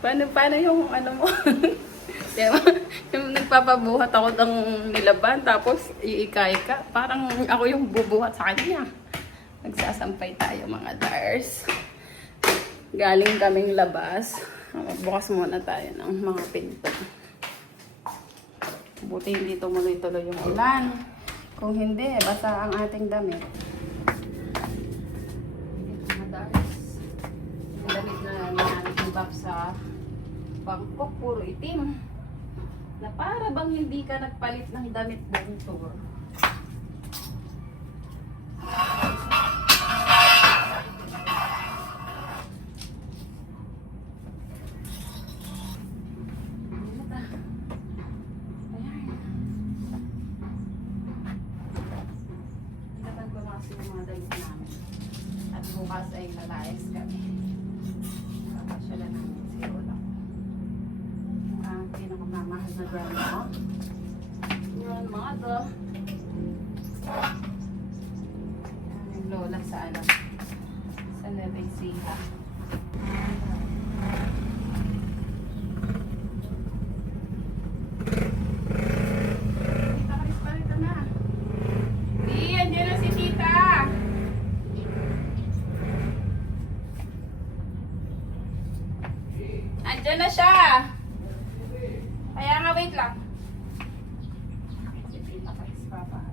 Paano yung ano mo? Diba? Yung nagpapabuhat ako ng nilaban, tapos iikay ka. Parang ako yung bubuhat sa kanya. Nagsasampay tayo mga dars. Galing kaming labas. Magbukas muna tayo ng mga pinto. Buti hindi tumuloy-tuloy yung ulan. Kung hindi, basa ang ating damit. Mga dars. Yung damit na nanatibak sa Bangkok, puro itim. Na para bang hindi ka nagpalit ng damit buong tour. Ingatan ko na kasi yung mga damit namin. At bukas ay lalayas kami. Papasyalan namin si Lola. Ang pinakamamahal na grandma. Grandmother. Yung lola sa ano? Sa Nueva Ecija. Tita, kalis na. Di, andyan na si tita. Andyan na siya. Kaya nga, wait lang. Si tita, kalis papa.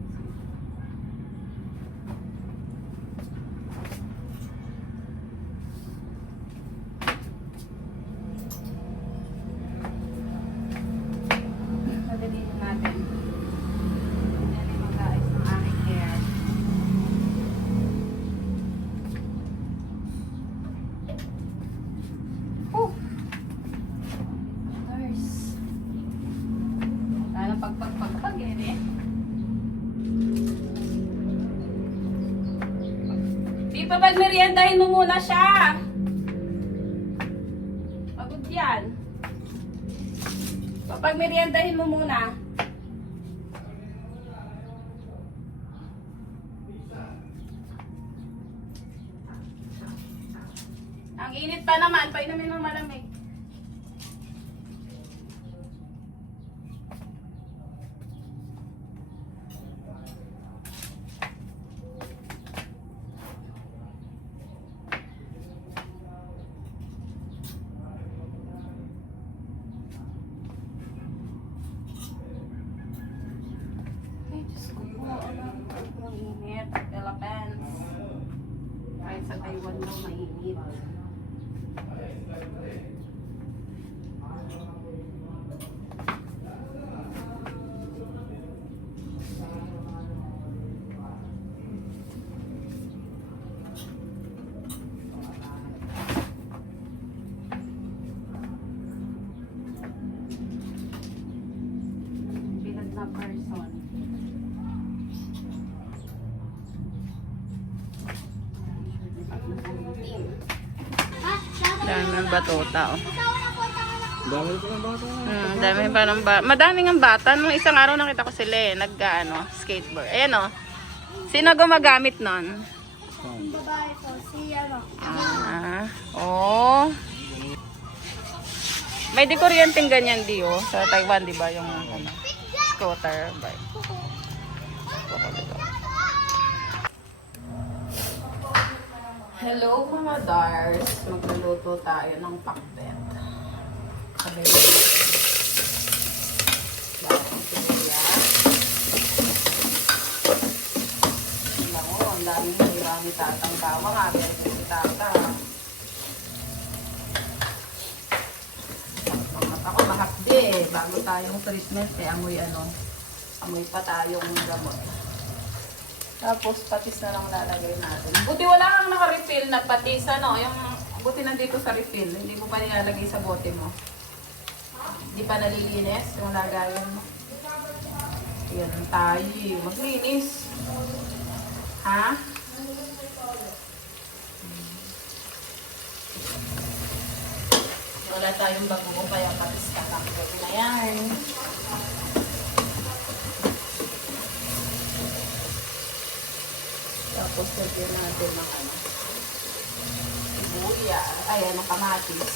Madaliin natin. Yan yung mag-aayos ng aking hair. Oh! Nurse. Sana pagpag yan eh. Pipa, pag meriendahin mo muna siya. Pagod yan. Pag meriendahin mo muna. Ang init pa naman, painumin mo malamig. Ay, Diyos ko po, ang init. Philippines. Kahit sa Taiwan daw mainit. Bilad na person. Dami ng batuta, oh. Dami pa ng bata. Dami pa ng bata. Madaming ang bata. Nung isang araw nakita ko sila eh. Skateboard. Ayan, oh. Sino gumagamit nun? Yung babae ko, si ano. Oh. May di kuryenteng ganyan di, oh. Sa Taiwan, di ba? Yung ano, scooter bike. Hello mga Dars. Magluluto tayo ng pakbet. Sabay natin. Bakang sibuyas. Lango, ang daming hirami tatang tawa nga. Pero si tata. Ako mahapdi eh. Bago tayong treatment eh. Amoy pa tayong gamot. Tapos patis na lang lalagay natin. Buti wala kang naka-refill na patis, ano? Buti nandito sa refill. Hindi mo pa nilalagay sa bote mo. Hindi pa nalilinis yung lagayan mo. Yan tayo. Maglinis. Ha? Wala tayong bago kaya patis ka lang. Pwede na yan. Tapos lagyan natin ng sibuyas. Ayan, ng kamatis.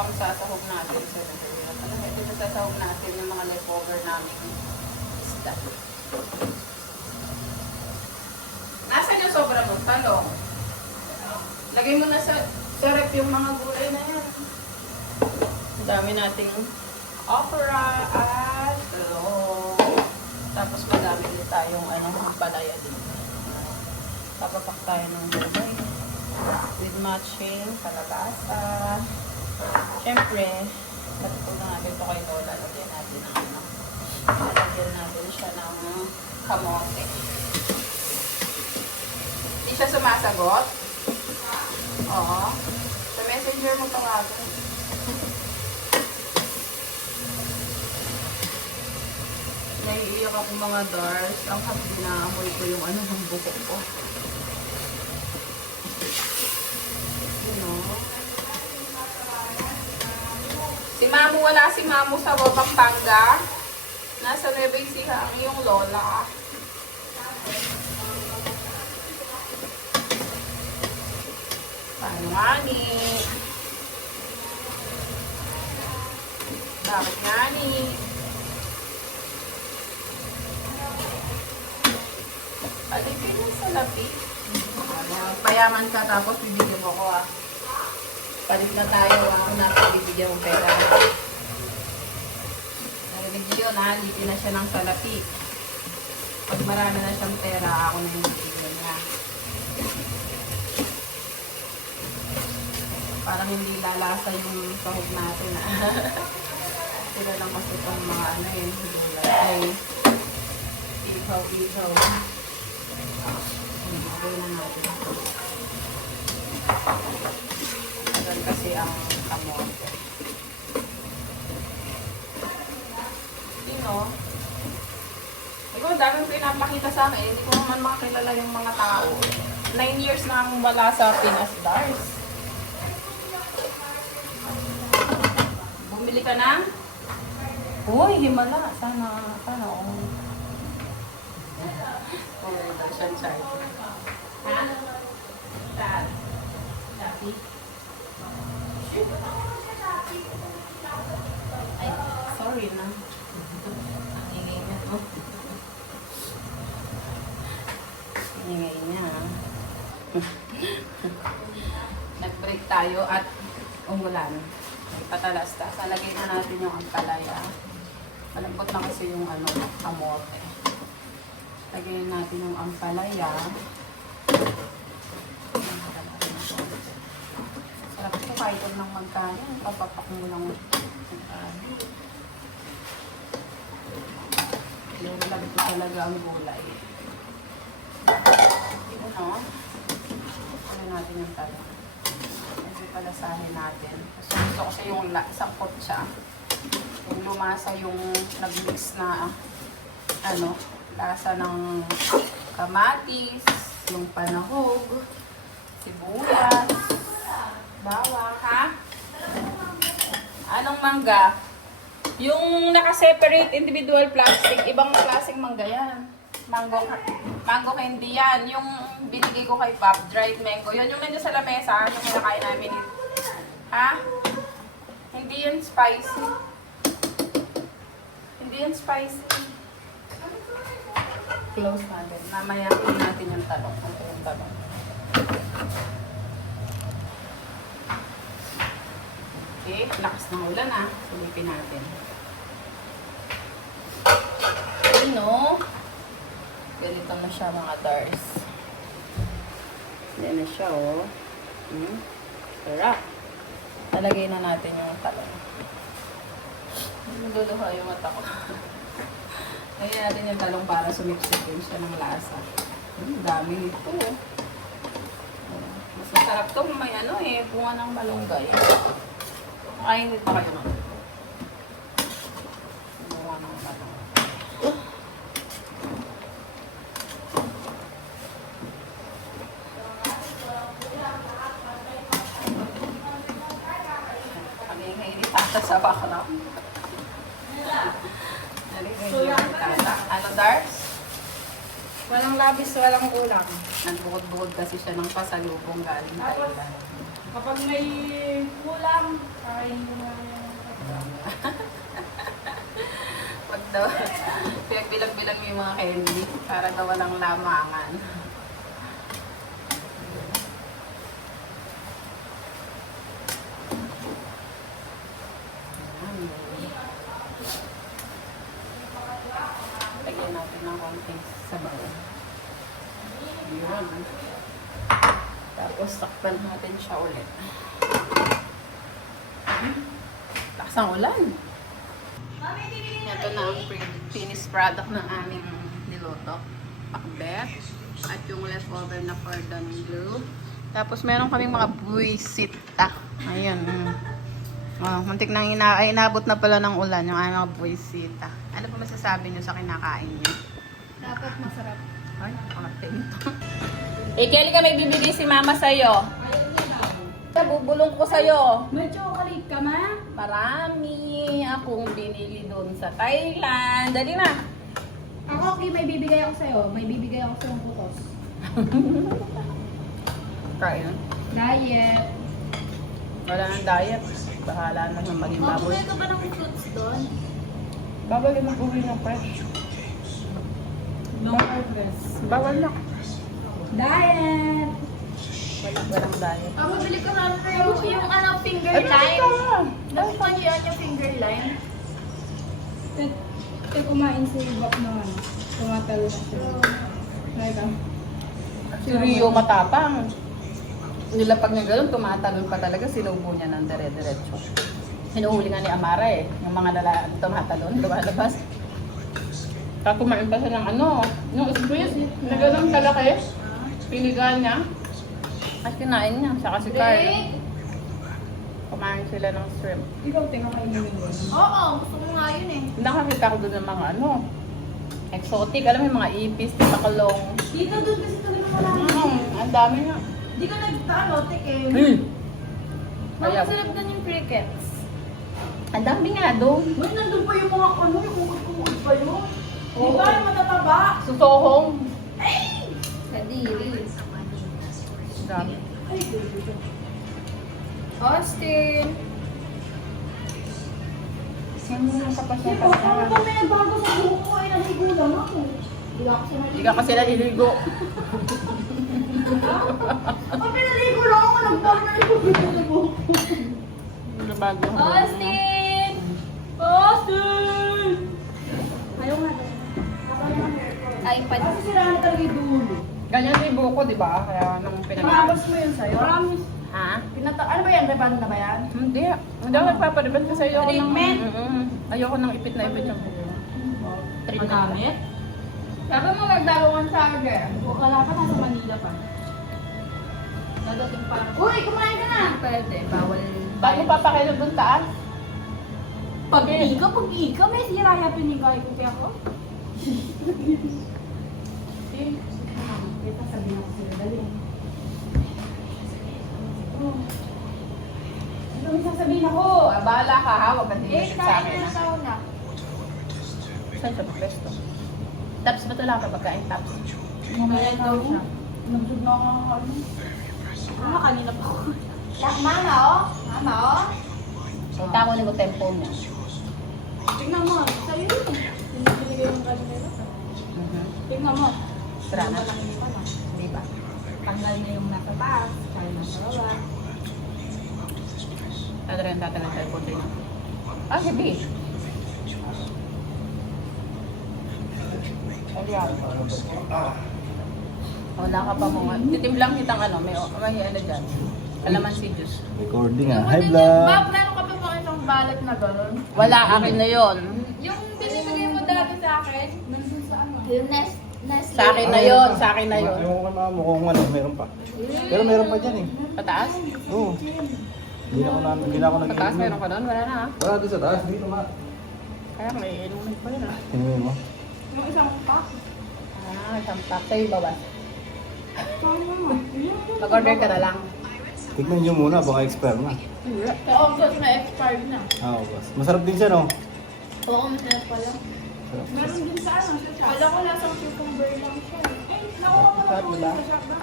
pang sasahog natin. Ito sasahog natin yung mga leftover namin isda. Nasaan yung sobra mong talong? Lagay mo na sa rep yung mga gulay na yan. Ang dami nating okra at talong. Tapos madami ulit tayong palaya dito. Papapak tayo ng gulay with matching kalabasa. Siyempre, matutunan natin ito kay Lola. Lagyan natin siya ng kamote. Hindi siya sumasagot? Oo. Sa messenger mo tawagin. Naiiyak ako mga Dars. Ang happy na amoy ko yung ng buko ko. Si Mamu, wala si Mamu sa Pampanga. Nasa Nueva Ecija ang iyong lola. Paano nga ni? Bakit nga ni? Alipin sa lapi. Payaman ka tapos bibigyan mo ko ah. Palit na tayo, ako na bibigyan ng pera. Narinig yun ha, lipin na siya ng salapi. Pag marami na siyang pera, ako na yung bibigyan niya. Parang hindi lalasa yung sahog natin ha. Sila lang mas itong mga gulay. Ay, ihaw-ihaw. Lagay na natin. Ayan kasi ang kamote. Ikaw, daming pinapakita sa akin. Hindi ko naman makakilala yung mga tao. 9 years na ang wala sa Pinas, Dars. Bumili ka na? Uy, himala. Sana oh. Oh, Darshan chart. Ha? Saan? Shopee? Ay, sorry na. Ang ingay niya to. Ingay niya. Nag-break tayo at umulan. Patalasta. Salagay na natin yung ampalaya. Malambot na kasi yung kamote. Lagyan natin yung ampalaya. Sarap ito kahit ng magkano. Papapak mo lang magkano. Lalagay ko talaga ang gulay. Ano natin yung talong. Medyo palasahin natin. Kasi gusto ko siya yung sangkot siya. Yung lumasa yung nag-mix na lasa ng kamatis, yung panahog, sibuyas, bawang, ha? Anong mangga? Yung naka-separate individual plastic, ibang klaseng mangga yan. Mango candy yan. Yung binigay ko kay Pop, dried mango. Yun yung nandiyo sa lamesa, yung kinakain namin. Ha? Hindi yan spicy. Hindi yan spicy. Close natin. Mamaya natin yung talong. Yung talong. Okay, lakas ng ulan ha. Silipin natin. Ganito na siya mga Dars. Yan na siya oh. Sarap. Talagay na natin yung talong. Naluluha yung mata ko. Lagyan natin yung talong para sumipsipin siya ng lasa. Dami nito. Mas masarap to may bunga ng malunggay. Kain nito kayo naman. Bunga ng malunggay. Kami ngayon itata sa bakla. Ano, Dars? Walang labis, walang kulang. Nagbukod-bukod kasi siya ng pasalubong galing Thailand. Kapag may kulang, kain ko na yung Pag daw, pinagbilang-bilang yung mga candy para daw walang lamangan. Lagyan natin ng konting sabaw. Yun. Tapos takpan natin siya ulit. Lakas ang ulan. Ito na ang finished product ng aming niluto. Pakbet. At yung leftover na cordon bleu. Tapos meron kaming mga buwisita. Ayan. Oh, muntik nang inabot na pala ng ulan yung aming mga buwisita. Ano pa masasabi nyo sa kinakain nyo? Dapat masarap. Ay, nakating to. Eh, Kelly ka may bibigay si mama sa'yo. Bubulong ko sa'yo. May chocolate ka, ma? Marami akong binili doon sa Thailand. Dali na. Ako, okay, may bibigay ako sa'yo. May bibigay ako sa'yo ng putos. Kain. Diet. Wala nang diet. Bahala na ng maging baboy. Mabuhay ka ba ng fruits doon? Bawal yung mag-uwi ng fresh. No harvest. Bawal na. Diet. Walang diet. Ang mabili ko sana yung ano, finger Ay, lime. bakit ka? Nakita niyo yan yung finger lime? Te kumain sa ibak na ano. Tumatalo na siya. Nakita? Si Rio matapang. Nilapag niya gano'n, tumatalon pa talaga. Sinubo niya ng dire-diretso. Hinuhuli nga ni Amara eh. Yung mga tumatalon, lumalabas. Tapos kumain pa siya ng ano, yung squid, na gano'n kalaki. Pinigaan niya. At kinain niya, saka si Carl. Kumain sila ng shrimp. Ikaw, tingnan kainin mo yun. Oo, gusto ko nga yun eh. Nakakita ko doon ng mga ano, exotic. Alam mo yung mga ipis, takalong. Dito doon kasi talaga marami. Ang dami nga. Di ka nagtalo, teke. Ayaw. Masarap doon yung crickets. Ang dami nga doon. Uy, nandun pa yung mga ano, yung kukod-kukod pa yun. Di ba yung matataba? Susohong. Kadiri. Ang dami. Austin. Yan mo yung kapasya Di ba, ano ba may nagbago sa buhok ko? Ay, naligo lang ako. Di ba ako siya Hindi ka kasi naliligo. Pag pinaligo lang ako, nagbago na yung buhok ko. Nabago. Austin! Austin! Ayaw nga daw. Ay, Kasi sila na talaga yung dulo. Ganyan yung buko, di ba? Kaya nung Promise mo yun sa'yo? Promise. Ha? Ano ba yan? Reband na ba yan? Hindi. Hindi ako nagpapariban kasi ayoko ng... Treatment? Ayoko ng ipit na ipit yung buko. Treatment? sabi mo nagdalungan sa order. Wala pa, nasa Manila pa. Nadating pa. Uy, kumain ka na! Pwede, bawal. Ba't mo papakilog doon taas? Pag-ika, may siraya pinigay ko ako. Kita sabihin ako sila dali. Ano yung sasabihin ako? Bahala ka ha, huwag ka Eh, sa kain akin. na tao na. Saan siya pwesto? Taps ba ito lang kapag kain taps? Mamaya daw siya. Nagdug na ako ng ano. Ano, kanina pa ako. Mama, oh. Mama, oh. Punta ko ni tempo mo. Tingnan mo, sa'yo yun. Pinibigay yung kanina. Tingnan mo. Sira na. Malaki pa na. Di ba? Tanggal na yung nasa taas, kaya nasa baba. Talaga yung tatagal sa cellphone din. Ah, heavy. Ayan. Wala ka pa mo. Titimplang kitang ano, may ano dyan. Alamansi juice. Recording ah. Hi vlog. Bob, meron ka pa mga isang balat na gano'n? Wala, akin na yon. Yung binibigay mo dati sa akin? Nandun sa ano? Yung Nestle. Sa akin na yon, sa akin na yon. Ayaw ko kay mama mo kung ano, meron pa. Pero meron pa dyan eh. Pataas? Oo. Hindi na ako Pataas meron ka doon? Wala na ha? Wala doon sa taas, dito nga. Kaya may inumin pa yun ha. Sinumin mo? Yung isang pack. Ah, isang pack. Sa'yo bawas. Tama. Mag-order ka na lang. Tignan nyo muna, baka expire na. Oo, so may expired na. Ah, boss. Masarap din siya no? Oo, masarap pala. Meron din sa ano, sa shop. Wala ko lasang cucumber lang siya. Eh, nakuha ko Sarap, lang diba? sa shop ba?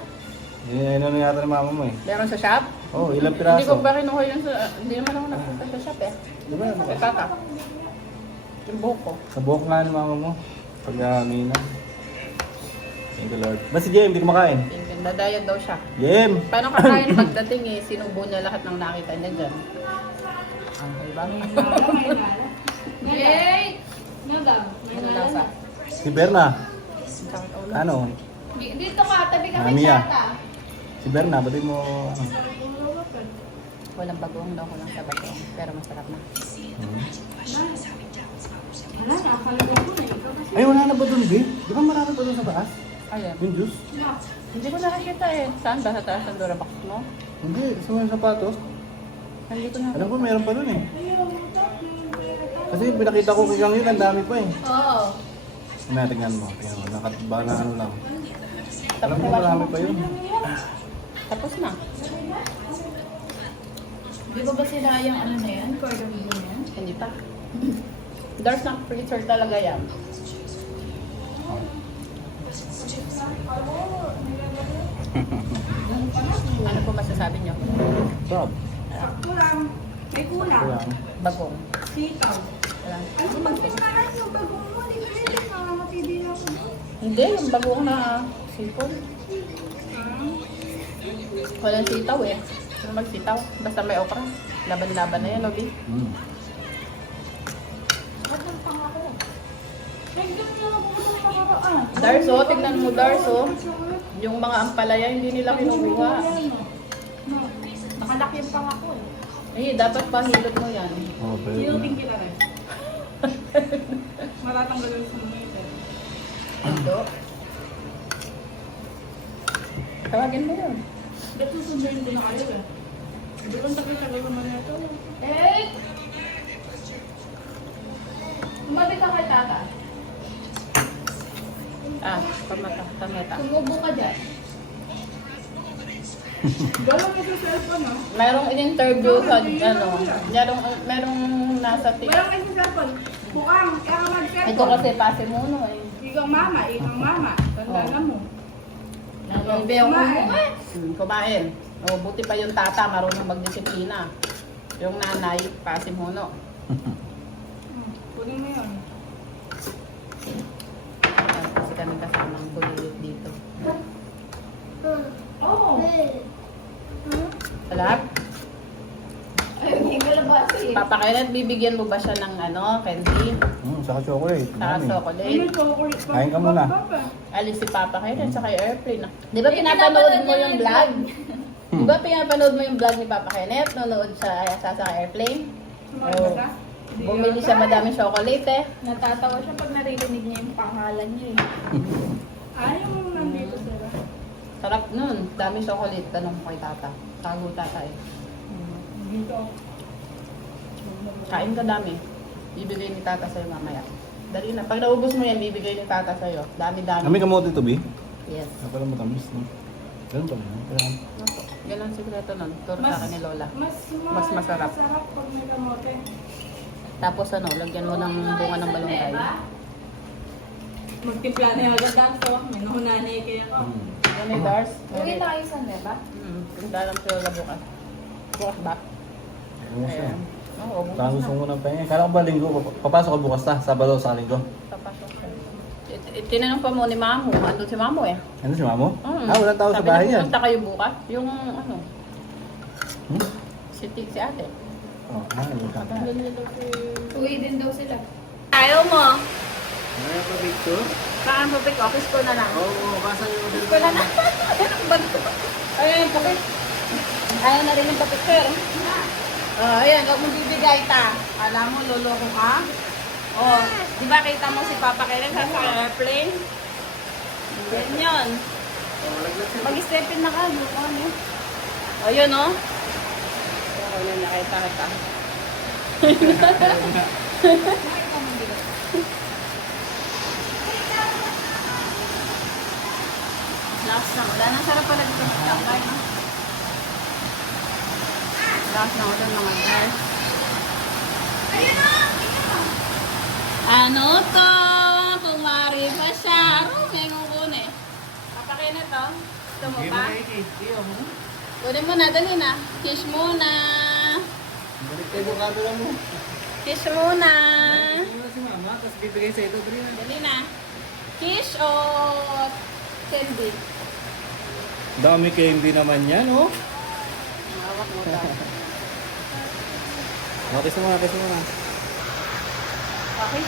Eh, ano yata ng mama mo eh. Meron sa shop? Oh, ilang Hindi ko piraso? ba kinuha yun sa... Hindi naman ako napunta sa shop eh. Di ba? Kay tata. Yung buhok ko. Sa buhok nga ng mama mo. Pag Mina. Thank you Lord. Ba si Jem, hindi kumakain? Dadayad daw siya. Jem! Paano kakain pagdating eh? Sinubo niya lahat ng nakita niya dyan. Okay ba? May nala. Jay! Nagam. May Ano nala lasa? na. Si Berna. Ang sakit ulo. Ano? Dito ka, tabi kami Mamiya. tata. Si Berna, ba't di mo... Ano? Walang bagoong daw ko lang sa bagoong. Pero masarap na. Wala, nakakalimutan ko na. Ikaw kasi. Ay, wala na ba doon, Bi? Di ba marami pa doon sa taas? Ayun. Yung juice? Hindi ko nakakita eh. Saan ba? Sa taas ng Durabox mo? Hindi, sa mga sapatos. Hindi ko na. Alam ko, meron pa doon eh. Kasi pinakita ko kay Kang yun, ang dami pa eh. Oo. Tingnan mo. Tingnan mo, nakatba na ano lang. Tapos Alam ko, na marami pa yun. Tapos na. Di ba sila yung ano na yan? Cordon bleu yan? Hindi pa. Dark na freezer talaga yan. Ano po masasabi niyo? Sarap. Kulang. May kulang. Kulang. Bagong. Sitaw. Wala. Ano ba kailangan yung bagong mo? Di ba yun? Nakamatindi ako doon. Hindi, yung bagong na sipon. Walang sitaw eh. Ano magsitaw? Basta may okra. Laban-laban na yan, Obi. Mm. Ba't ang pangako? Ay, ganun lang ako sa nakaraan. Darso, tignan mo Darso. Yung mga ampalaya, hindi nila kinukuha. No. Nakalaki yung pangako eh. Eh, dapat pahilot mo yan. Oh, pero... Sinuting kita rin. Matatanggalin sa mga ito. Ito. Tawagin mo yun. Ba't susunduin ko na kayo eh? Hindi ko tagal-tagal naman ito. Eh! Umabi ka kay tata. Ah, tameta. Tumubo ka dyan. Gano'n mo sa cellphone ah. Merong in-interview sa, ano, merong nasa Walang kasi cellphone. Bukang, kaya ka mag-cellphone. Ito kasi pasimuno eh. Ikang mama. Tandaan mo. Nangyayang kumain. O, buti pa yung tata, marunong magdisiplina. Yung nanay, pasimuno. Kunin mo yun. Kasi kami kasamang bulilit dito. Oo. Lahat? Ay, hindi ko labas eh. Papa Kenneth, bibigyan mo ba siya ng ano, candy? Saka chocolate. Saka Dami. chocolate? Kain ka muna. Alis si Papa Kenneth, saka airplane. Di ba pinapanood mo yung vlog? Di ba pinapanood mo yung vlog ni Papa Kenneth? Nanood siya sa airplane? Oh. Bumili siya madaming chocolate eh. Natatawa siya pag naririnig niya yung pangalan niya eh. Ayaw mo nandito sila. Sarap nun. Dami chocolate. Tanong ko kay tata. Tago tata eh. Dito. Kain ka dami. Bibigay ni tata sa'yo mamaya. Dali na. Pag naubos mo yan, bibigay ni tata sa'yo. Dami-dami. Kami kamote ito, Bi? Yes. Ano pala matamis, no? Ganun pala. Kaya... Opo. Yan ang sikreto nun. Turo sa akin ni Lola. Mas masarap. Masarap pag may kamote. Tapos ano, lagyan mo ng bunga ng balungay. Magtimpla na yung agad ang sawak mo. Nahunanay kaya ko. Yan ay Dars. Uwi na kayo sa neba? Punta lang si Lola bukas. Bukas ba? Ano siya? Ayan. Oo, bukas Parang gusto na. mo ng pahinga. Kala ko ba linggo? Papasok ka bukas ta? Sabado sa linggo? Papasok siya. Tinanong pa mo ni Mamo. Andun si Mamo eh. Ano si Mamo? Mm. Walang tao sa Sabi bahay na yan. pumunta kayo bukas. Yung ano, Hmm? si ate. Oh, yun ka. Uwi din daw sila. Ayaw mo. Ano pa, Victor? Saan sa pick office ko na lang. Oo, kasan yung Office ko na lang. Anong ba ito? Ayan, kapit. Ayaw na rin yung kapicture. Ayan, huwag mong bibigay ta. Alam mo, loloko ka. Oh, di ba kita mo si Papa Kenneth sa airplane? Ganyan. Mag-stepin na ka. Ano? O, yun o. O, yun, nakita kita. Last na. Wala nang sarap pala dito magtambay, no? Last na ulan mga guys. Ano to? Gusto mo Game pa? na iki. Iyo mo. Kunin mo na, dali na. Kiss muna. Balik tayo yung camera mo. Kiss muna. Ito si mama, tapos bibigay sa ito. Dali na. Dali na. Kiss o candy? Dami candy naman yan, oh. Hawak mo daw. Kiss mo na, kiss mo na. Okay.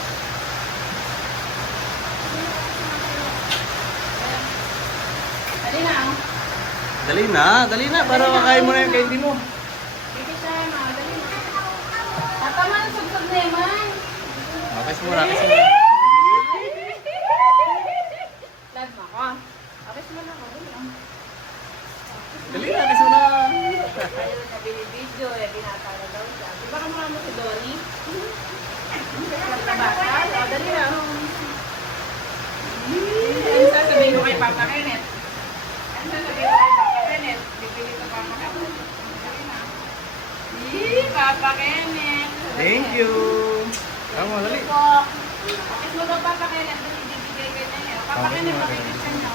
Dali na. Dali na, para makain mo na yung candy mo. Kiss tayo ma. Dali na. Papa man, sugsog na yaman. Kiss mo na, kiss mo na. Lag mo ako. Kiss mo na ako. Dali na. Dali na, kiss mo na. Ayun, nabili-video. Binatala daw siya. Di ba kamukha mo si Donnie? Bata? Dali na. Ano sasabihin ko kay Papa Kenneth? Ano sasabihin ko kay Papa Kenneth? Bibili ko Papa Kenneth. Dali na. Papa Kenneth. Thank you. Tama, dali. Po. Bakit mo daw Papa Kenneth? Dali, bibigay ka na niya. Papa Kenneth, bakit siya niya?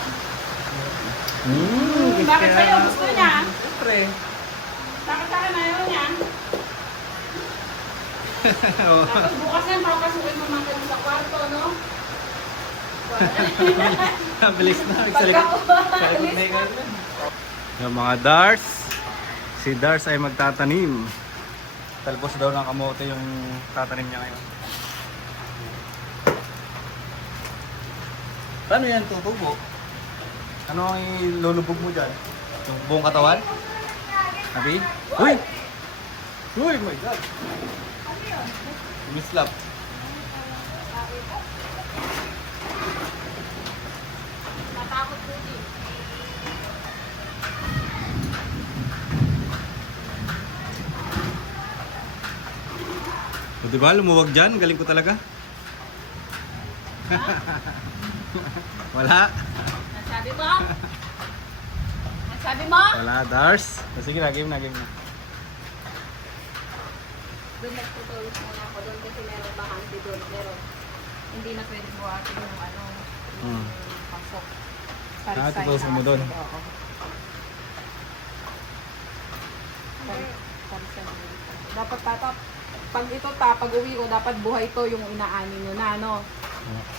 Bakit sa'yo? Gusto niya? Siyempre. Bakit sa akin ayaw niya? Tapos bukas yan, papasukin mo mga sa kwarto, no? Bilis na. Salikot na ikaw. Yung mga Dars. Si Dars ay magtatanim. Talbos daw ng kamote yung tatanim niya ngayon. Paano yan tutubo? Ano ang ilulubog mo dyan? Yung buong katawan? Sabi? Uy! Uy! My God! Mislap. Natakot po din. O diba, lumuwag dyan. Galing ko talaga. Wala. Nasabi mo? Nasabi mo? Wala, Dars. Sige na, game na, game na. Doon nagtutulis muna ako doon kasi meron bakante doon. Pero hindi na pwede buhatin yung ano, yung pasok. Tutusin mo doon. Oo. Dapat tatap. Pag ito pag uwi ko, dapat buhay to yung inaani nyo na, ano?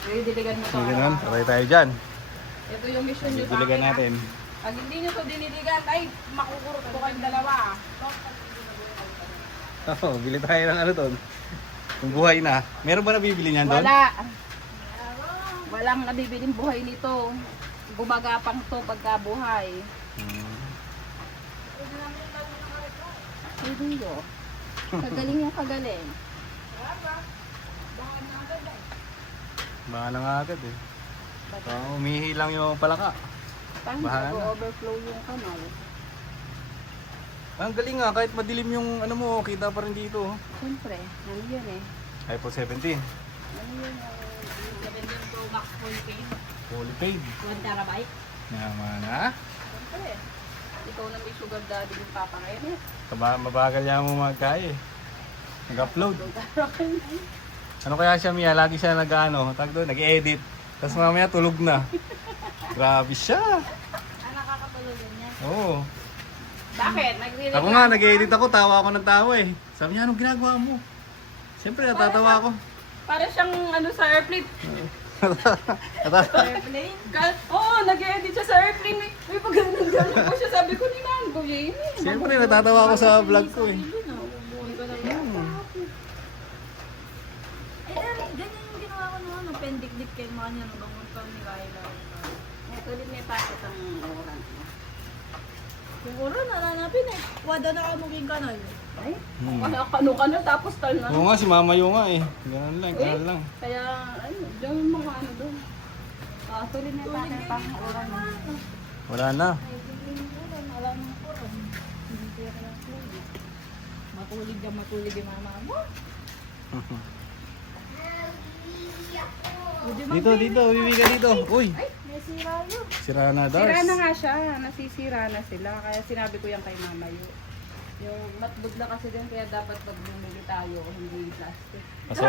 Diligan mo to. Sige nun, araw-araw. sabay tayo dyan. Ito yung mission nyo sa akin. Diligan natin. Pag hindi nyo to diniligan, ay, makukurot ko kayong dalawa. Oo, bili tayo ng ano doon. Kung buhay na. Meron ba nabibili niyan doon? Wala. Walang nabibiling buhay nito. Gumagapang to pagka buhay. Hindi yo. Kagaling yung kagaling. Baka na nga agad eh. Umihi lang yung palaka. Paano Bahala na. nag-overflow yung kanal? Ang galing nga, kahit madilim yung ano mo, kita pa rin dito. Siyempre, ano yun eh. iPhone 17. Ano yun yung 17 Pro Max full paid? Fully paid. 1 terabyte? Yaman ha? Siyempre. Ikaw na may sugar daddy yung papa ngayon eh. Mabagal niya mo magkaya eh. Nag-upload. Ano kaya siya, Mia? Lagi siya nag-edit. Tapos mamaya tulog na. Grabe siya. Nakakatulog niya. Oo. Bakit? Nagre-reklamo Ako nga, ka? nag-edit ako. Tawa ako ng tawa eh. Sabi niya, anong ginagawa mo? Siyempre, natatawa ako. Para siyang ano sa airplane. Airplane? Oo, nag-edit siya sa airplane. May pag-ganon po siya. Sabi ko, di na ang gawin eh. Siyempre, natatawa ako sa vlog ko eh. Ganyan yung ginawa ko noon. Napendikdik kay mga niya nung gamunta ni Laila. Ito din may pasok ang oran. Yung oras nalanapin eh. Wada na kamuging kanal. Ay, ano tapos tal na. Oo nga, si Mama yung nga eh. Ganun lang, ganun lang. Kaya, ano, diyan mga ano doon. Tuloy na yung pasok ang oran. Wala na. Alam mo ko rin. Hindi kaya kaya play. Matulog yung mama mo. Dito, bibi ka dito. Uy, May sira yun. sira na Sira na Dars. nga siya, nasisira na sila. Kaya sinabi ko yan kay Mama yung matbud na kasi din, kaya dapat pag bumili tayo, hindi plastic. Pasok.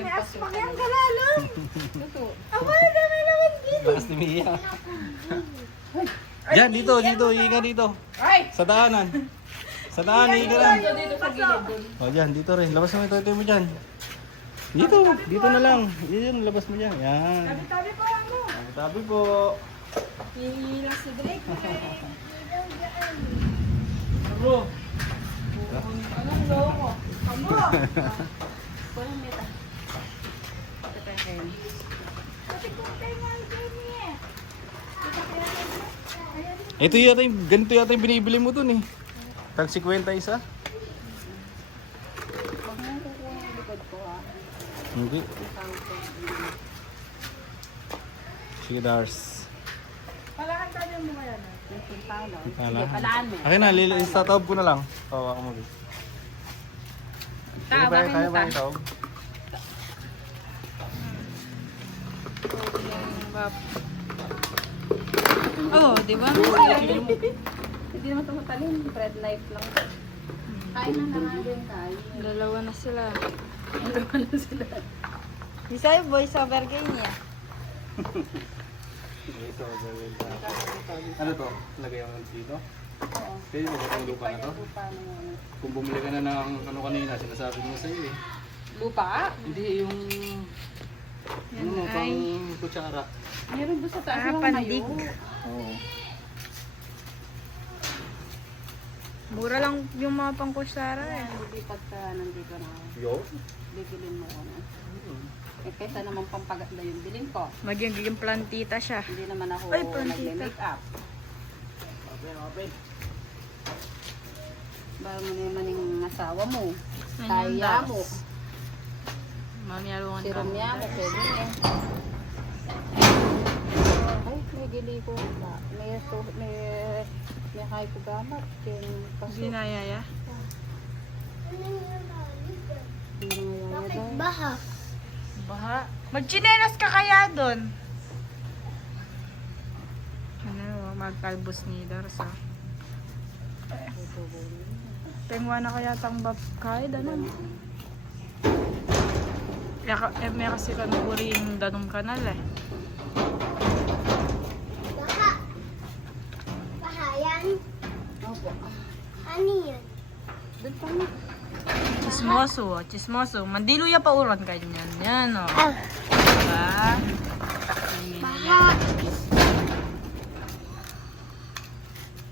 Yung Aspak pasukan. yan kalalo. Totoo. Ako na dami naman din. Lakas ni Mia. Diyan, dito, higa dito. Ay! Sa daanan. Sa daanan, higa lang. Dito sa gilid dun. O, dyan, dito rin. Labas mo yung toy mo dyan. Dito, dito na lang. Yun, labas mo dyan. Yan. Tabi po ano. Tabi po. Hihilang si Drake. Bro. Anong loko? Amo! Walang meta. Kasi kung tayo nga ang niya. Ito yata yung, ganito yata yung binibili mo dun eh. Tag 50 isa? Huwag mo kukuha yung likod ko ha. Hindi. Sige, Dars. Palakan tayo mo kaya na. Sige, palaan mo. Akin na, istatawag ko na lang. Tawa ko mo. Tawakin mo ba ta. itawag? Oh, di ba? Hindi naman ito matalim. Bread knife lang. Kain na nga din kain. Dalawa na sila. Dalawa na sila. Isa yung voice over kay niya. Ano to? Lagay mo dito? Oo. Pwede mo ba itong lupa na to? Lupa na nga. Kung bumili ka na ng ano kanina, sinasabi mo sa iyo eh. Lupa? Hindi, yung... Ano, pang kutsara. Meron doon sa taas Ah, ng pandig. mayo. Oo. Mura lang yung mga pangkusara eh. Hindi pagka nandito na ako. Yo? Bibilin mo ako na. Eh, kaysa naman pampaganda yung bilin ko. Magiging plantita siya. Hindi naman ako Ay, plantita. nagme-makeup. Open, open. Baro mo naman yung asawa mo. Ayun, Kaya Dars. mo. Mamiyalungan Siram niya mo. Pwede eh. Ay, may gili ko. May kaya ko gamat. Hindi na yaya. Bakit Baha. Baha. Magchinelas ka kaya doon. Ano, magkalbos ni Dars ah. Tengwa na kaya tang bab kahit ano. May kasi kanuguri yung danong kanal eh. Baha. Baha yan. Opo. Ano yan? Doon pa mo. Chismoso, chismoso. Mandilo ya pa uron ganyan. Yan o. Ah. Diba? Baha.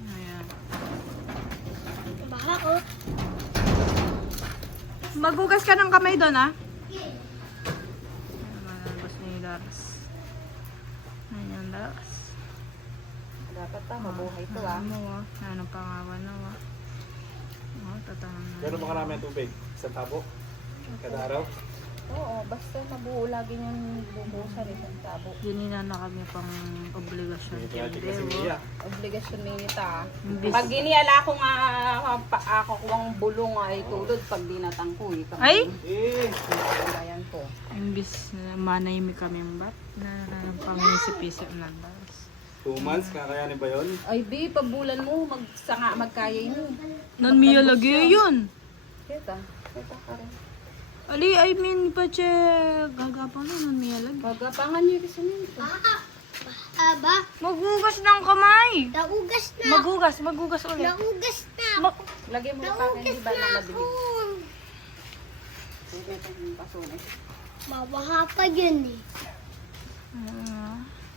Ayan. Baha oh. Magugas ka ng kamay doon ah. Malabas ni Dars. Ayan Dars. Dapat ta, mabuhay to ah. Ano mo ah. Ano pangawan na ah. Oh, tatangan na. Gano'n ba karami ang tubig? Isang tabo? Kada araw? Oo, basta mabuo lagi niyang bubusan isang tabo. Ginina na kami pang obligasyon. May project kasi Hindi, niya. Obligasyon nita. Imbis- Pag giniala ko nga ako kuwang bulong ay tulad pag dinatang ko eh. Ay! Ayan ko. Imbis na manaymi kami bat na pangisip-isip na Dars. 2 months, kakayanin ba yun? Ay bi, pabulan mo magkaya mo. Nan miya lagi yun. Kita ka rin. Ali, I mean, pa che gagapang na nan miya lagi. Magapangan niyo kasi nito. Aba. Magugas ng kamay. Naugas na. Magugas ulit. Naugas na. Lagyan mo pa Naugas hindi ba na na ako. mabilis? Sige, itong pasunay. Mabaha pa yun eh.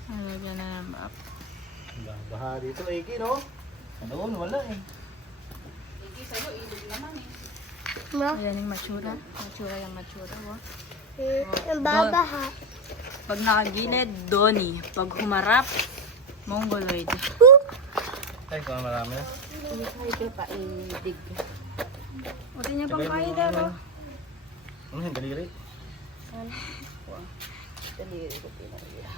Nalagyan na ng map. Baha dito, Eki, no? Doon, wala eh. Hindi sa'yo, ilog naman eh. Ayan yung matsura. Matsura yung matsura. Oh. Babaha. Pag nakagilid, Donnie. Pag humarap, Mongoloid. Ay, kung marami. Hindi kayo pa idig. Buti niya pang kaya daro. Ano yung daliri? Daliri ko pinarira.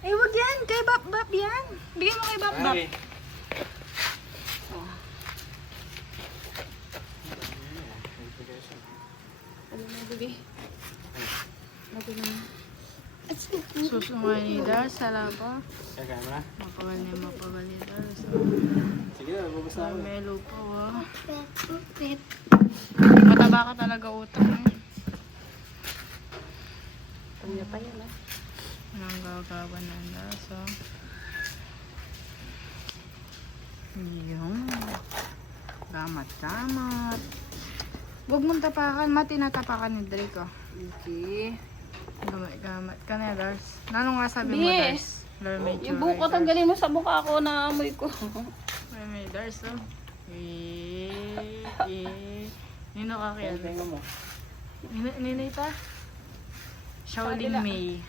Ay, wag yan. Kay Bap yan. Bigyan mo kay Bap. Ano na, bibi? Susungan ni Dar sa labo. Kaya kaya mo na? Mapagal ni Dar. Sige, bubos na ako. May lupa, oh. Pep. Mataba ka talaga utak. Kanya pa yan ah. Anong gagawa na Dar, so. Yung. Gamat. Huwag mong tapakan. Tinatapakan ni Drake, oh. Okay. Gamat ka na, Dars. Ano nga sabi mo, Yes. Dars? May Yung buko, tanggalin mo sa mukha ko na amoy ko. May Dars, oh. Nino ka kaya? mo. Ninita? Shaolin May.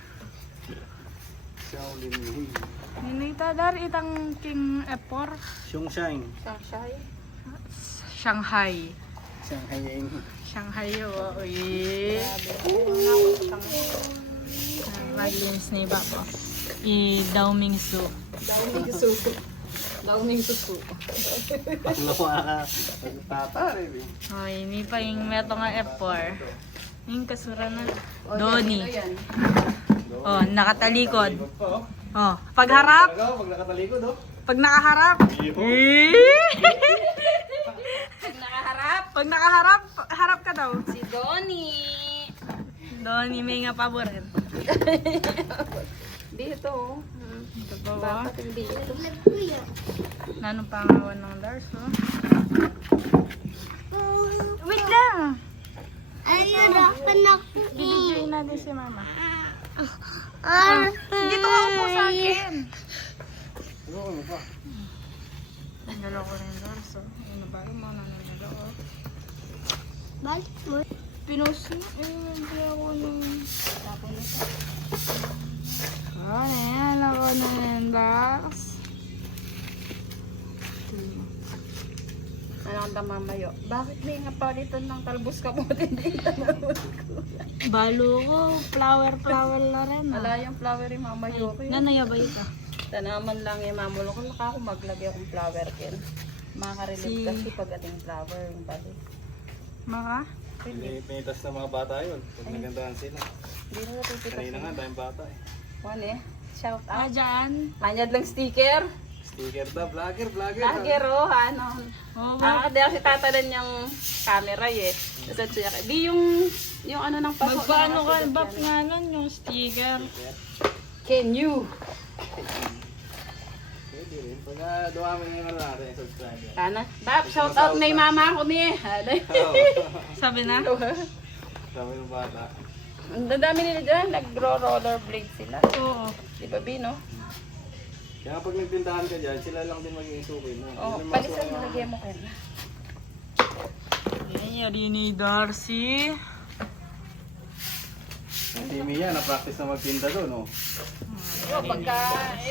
Shaolin May. Ninita, Dar, itang King Epor. Shongshine. Shanghai. Shanghai. Shanghai. Oo. Maglinis na iba po. I-dauming su. Dauming susu. Panglawa ka. Pagtata rin. Okay, ini pa yung meto nga F4. Yung kasura na. Doni. Oh, nakatalikod. Oh, pagharap. Pag nakatalikod, oh. Pag nakaharap. Pag nakaharap, harap ka daw. Si Donnie. Doni, may nga paborin. Dito. Ito pa ba? Bakit hindi ito? Nanong pangawan ng Lars, oh. Wait lang! Bibigyan natin si Mama. Dito ka upo sa akin. Ano pa? Nagalaw ko rin Lars, oh. Ano ba yung mga nanalo, oh. Pinost na. Hindi ako nung... Ayan, ako na yan, Dax. Ano ang mamayo? Bakit may nga palitan ng talbos ka mo? Hindi tanawad ko. Balo ko, flower na rin. Wala yung flower yung mamayo ko. Nanaya ba ito? Tanaman lang yung mamulo ko. Naka ako maglagay akong flower kin. Makarelate kasi pag ating flower yung bali. Maka? Pinitas ng mga bata yun. Pag nagandahan sila. Hindi na natitipas. Kanina nga, dahil bata eh. Ano eh? Shout Ah, out. dyan. Manyad lang sticker. Sticker daw, vlogger. Lager oh, ano. Oo ba? Di ako si tata din yung camera eh. Tapos siya, di yung ano ng paso. Magpaano ka, bap nga nun yung sticker. Can you? Pwede rin. Pag dumami na yung ano natin, subscriber. Sana. Bap, shout out na yung mama ko ni. Sabi na? Sabi ng bata. Ang dadami nila dyan, nagro-rollerblade sila. Oo. Di ba, Bino? Kaya pag nagtindahan ka dyan, sila lang din magiging suki mo. Oh, Yun ang palisan mga- mo lagyan mo kayo. Yan, yari ni Darcy. Si Mia, na-practice na magtinda doon, oh. Pagka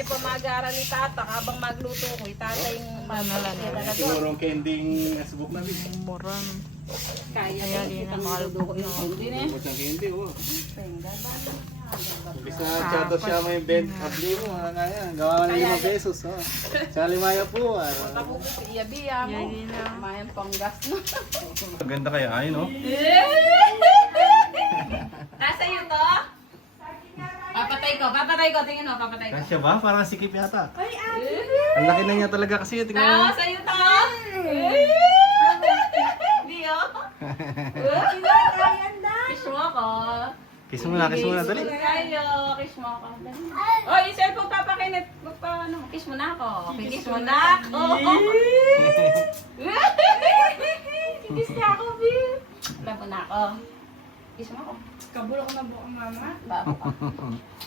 pamagara ni tata, habang magluto ko, tata yung magkakita na doon. Siguro ang kending asbuk na din. Muran. Kaya Kaya yung rin kitang ang maluto ko yung hindi na. Bukod ng candy, oh. eh. Imbis na chato siya may bent abli mo, nga yan. Gawa na 5 pesos, oh. Sa limaya po, ah. Ako po si Iyabiya mo. Yari na. Mayang panggas no. Maganda kaya, ayun, oh. Nasa'yo to? Papatay ko, tingin mo, papatay ko. Kasya ba? Parang sikip yata. Ang laki na niya talaga kasi, tingnan mo. Tao, sa'yo to? Hindi oh. Kiss mo ako. Kiss mo na, dali. Sa'yo, kiss mo ako. Oh, yung cellphone papakinit. Ano, kiss mo na ako. Kiss mo na ako. Kiss niya ako, Bill. Labo na ako. Kiss mo ako. Kabulok na buong mama. Babo ka.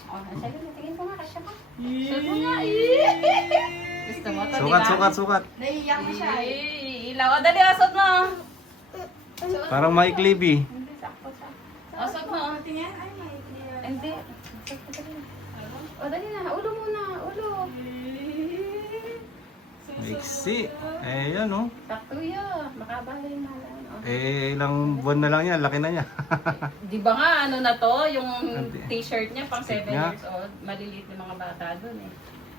Oh, sa'yo, tingin ko nga, kasya pa. Suot mo nga, Gusto mo to, di ba? Sukat. Naiiyak na siya eh. Ilaw. O, dali, asot mo. Parang Mike Libby. Hindi, sakto siya. Asot mo. Tingnan, ay may clear. Hindi. O, dali na. Ulo muna. Ulo. Maiksi. Eh, yan, oh. Sakto yun. Makabalay na lang. Oh. Eh, ilang buwan na lang yan, laki na niya. Di ba nga, ano na to? Yung Hindi. t-shirt niya, pang 7 nga. years old. Maliliit ng mga bata doon eh.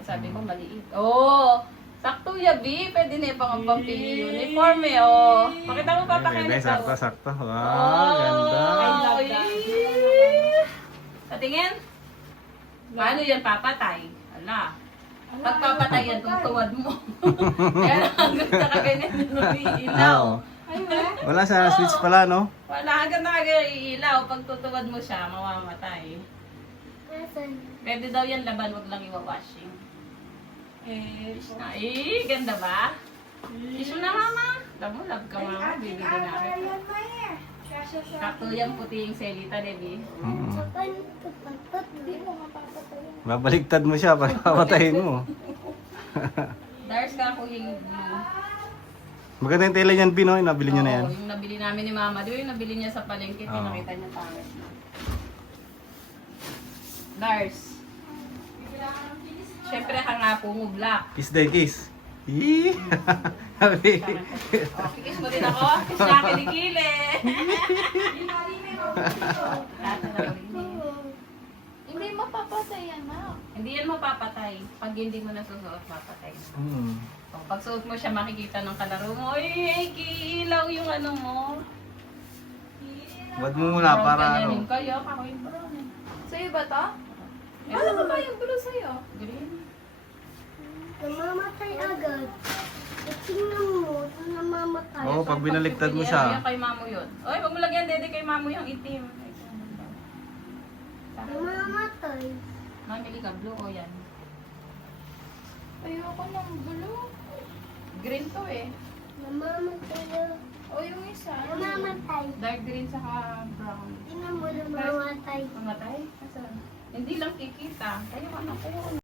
Sabi ko, maliit. Oo. Sakto yabi. Pwede na yung pang pampili uniform eh. Oh. Pakita mo papakinit Sakto, daw. sakto. Wow, ganda. Oh, Patingin. Paano yan papatay? Ala. Pagpapatay yan, tutuwad mo. Kaya hanggang nakaganyan yung umiilaw. Oo. Wala sa switch pala, no? Wala hanggang nakaganyan iilaw. Pag tutuwad mo siya, mamamatay. Pwede daw yan laban, wag lang iwa-washing. Ay, ganda ba? Kiss mo na mama. Love mo, love ka mama. Bibigyan na kita. Kakto yung puting selita, Debbie. Babaligtad mo siya para papatayin mo. Dars ka ako yung blue. Maganda yung tela niyan, Pinoy. Nabili niyo na yan. Oo, yung nabili namin ni mama. Di ba yung nabili niya sa palengke? Oo. Pinakita niya pangit na. Dars. Siyempre hangapo mo, black. Kiss din, kiss. Yee! Sabi. Oh, kikis mo din ako. Kiss na kilikili. Lahat na nabili. Hindi mapapatay yan, ma. Hindi yan mapapatay. Pag hindi mo nasusuot, mapatay. Hmm. Oh, pag suot mo siya, makikita ng kalaro mo. Ay, kiilaw yung ano mo. Ba't mo muna Brown para ganyanin ano? kayo, ako yung brown eh. Sa'yo ba to? Ano ba yung blue sa'yo? Green. Namamatay agad. Tingnan mo, namamatay. Oo, pag binaligtad mo siya. Yan kay mamo yun. Oy, wag mo lagyan dede kay mamo yung itim. Namamatay. Mamili ka, blue o yan. Ayoko ng blue. Green to eh. Namamatay. O yung isa. Namamatay. Dark green saka brown. Tingnan mo, namamatay. Mamatay? Asan? Hindi lang kikita. Ayaw ka na, ayaw ka na.